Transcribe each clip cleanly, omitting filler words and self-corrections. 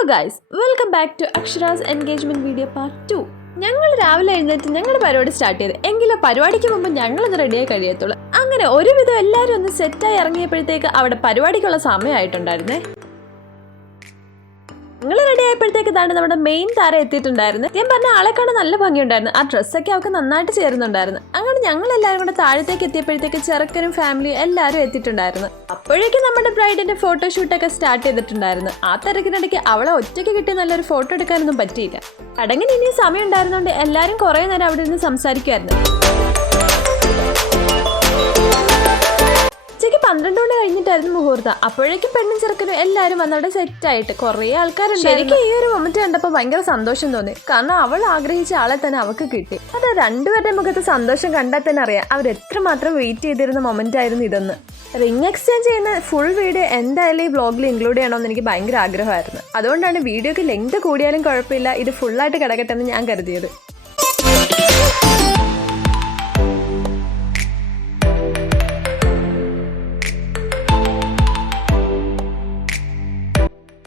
Hello guys, welcome back to Akshara's engagement video part 2. ഞങ്ങൾ രാവിലെ എഴുന്നേറ്റ് ഞങ്ങളുടെ പരിപാടി സ്റ്റാർട്ട് ചെയ്ത്. എങ്കിലും പരിപാടിക്ക് മുമ്പ് ഞങ്ങളൊന്ന് റെഡിയായി കഴിയത്തുള്ളൂ. അങ്ങനെ ഒരുവിധം എല്ലാവരും ഒന്ന് സെറ്റായി ഇറങ്ങിയപ്പോഴത്തേക്ക് അവിടെ പരിപാടിക്കുള്ള സമയമായിട്ടുണ്ടായിരുന്നേ. നിങ്ങൾ റെഡി ആയപ്പോഴത്തേക്ക് ഇതാണ് നമ്മുടെ മെയിൻ താരം എത്തിയിട്ടുണ്ടായിരുന്നു. ഞാൻ പറഞ്ഞ ആളെ കാണാൻ നല്ല ഭംഗിയുണ്ടായിരുന്നു. ആ ഡ്രസ്സൊക്കെ അവർക്ക് നന്നായിട്ട് ചേരുന്നുണ്ടായിരുന്നു. അങ്ങനെ ഞങ്ങൾ എല്ലാവരും കൂടെ താഴത്തേക്ക് എത്തിയപ്പോഴത്തേക്ക് ചെറുക്കനും ഫാമിലിയും എല്ലാവരും എത്തിയിട്ടുണ്ടായിരുന്നു. അപ്പോഴേക്കും നമ്മുടെ ബ്രൈഡിന്റെ ഫോട്ടോഷൂട്ടൊക്കെ സ്റ്റാർട്ട് ചെയ്തിട്ടുണ്ടായിരുന്നു. ആ തിരക്കിനിടയ്ക്ക് അവളെ ഒറ്റയ്ക്ക് കിട്ടിയ നല്ലൊരു ഫോട്ടോ എടുക്കാനൊന്നും പറ്റിയില്ല. ചടങ്ങിന് ഇനിയും സമയം ഉണ്ടായിരുന്നതുകൊണ്ട് എല്ലാവരും കുറേ നേരം അവിടെ നിന്ന് സംസാരിക്കുമായിരുന്നു. 12 മണി കഴിഞ്ഞിട്ടായിരുന്നു മുഹൂർത്തം. അപ്പോഴേക്കും പെണ്ണും ചെറുക്കനും എല്ലാവരും വന്നവിടെ സെറ്റായിട്ട് കുറേ ആൾക്കാരുണ്ട്. എനിക്ക് ഈ ഒരു മൊമെന്റ് കണ്ടപ്പോൾ ഭയങ്കര സന്തോഷം തോന്നി. കാരണം അവൾ ആഗ്രഹിച്ച ആളെ തന്നെ അവൾക്ക് കിട്ടി. അത് രണ്ടുപേരുടെ മുഖത്ത് സന്തോഷം കണ്ടാൽ തന്നെ അറിയാം അവർ എത്രമാത്രം വെയിറ്റ് ചെയ്തിരുന്ന മൊമെന്റ് ആയിരുന്നു ഇതെന്ന്. റിംഗ് എക്സ്ചേഞ്ച് ചെയ്യുന്ന ഫുൾ വീഡിയോ എന്തായാലും ഈ വ്ളോഗിൽ ഇൻക്ലൂഡ് ചെയ്യണമെന്ന് എനിക്ക് ഭയങ്കര ആഗ്രഹമായിരുന്നു. അതുകൊണ്ടാണ് വീഡിയോക്ക് ലെങ്ത് കൂടിയാലും കുഴപ്പമില്ല, ഇത് ഫുള്ളായിട്ട് കിടക്കട്ടെ എന്ന് ഞാൻ കരുതിയത്.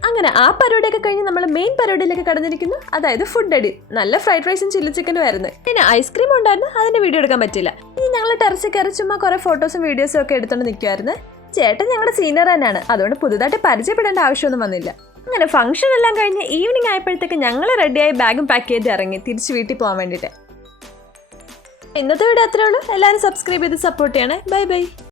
അങ്ങനെ ആ പരിപാടിയൊക്കെ കഴിഞ്ഞ് നമ്മൾ മെയിൻ പരിപാടിയിലേക്ക് കടന്നിരിക്കുന്നു. അതായത് ഫുഡ് അടി. നല്ല ഫ്രൈഡ് റൈസും ചില്ലി ചിക്കനും ആയിരുന്നു. പിന്നെ ഐസ്ക്രീം ഉണ്ടായിരുന്നു, അതിന്റെ വീഡിയോ എടുക്കാൻ പറ്റില്ല. ഇനി ഞങ്ങൾ ടെറസിൽ കയറി ചുമ്മാ കുറെ ഫോട്ടോസും വീഡിയോസും ഒക്കെ എടുത്തോണ്ട് നിൽക്കുമായിരുന്നു. ചേട്ടൻ ഞങ്ങളുടെ സീനിയർ തന്നെയാണ്, അതുകൊണ്ട് പുതുതായിട്ട് പരിചയപ്പെടേണ്ട ആവശ്യമൊന്നും വന്നില്ല. അങ്ങനെ ഫംഗ്ഷൻ എല്ലാം കഴിഞ്ഞ് ഈവനിങ് ആയപ്പോഴത്തേക്ക് ഞങ്ങൾ റെഡിയായി ബാഗും പാക്ക് ചെയ്ത് ഇറങ്ങി തിരിച്ച് വീട്ടിൽ പോകാൻ വേണ്ടിയിട്ട്. ഇന്നത്തെ വീഡിയോ അത്രേ ഉള്ളൂ. എല്ലാവരും സബ്സ്ക്രൈബ് ചെയ്ത് സപ്പോർട്ട് ചെയ്യണേ. Bye bye.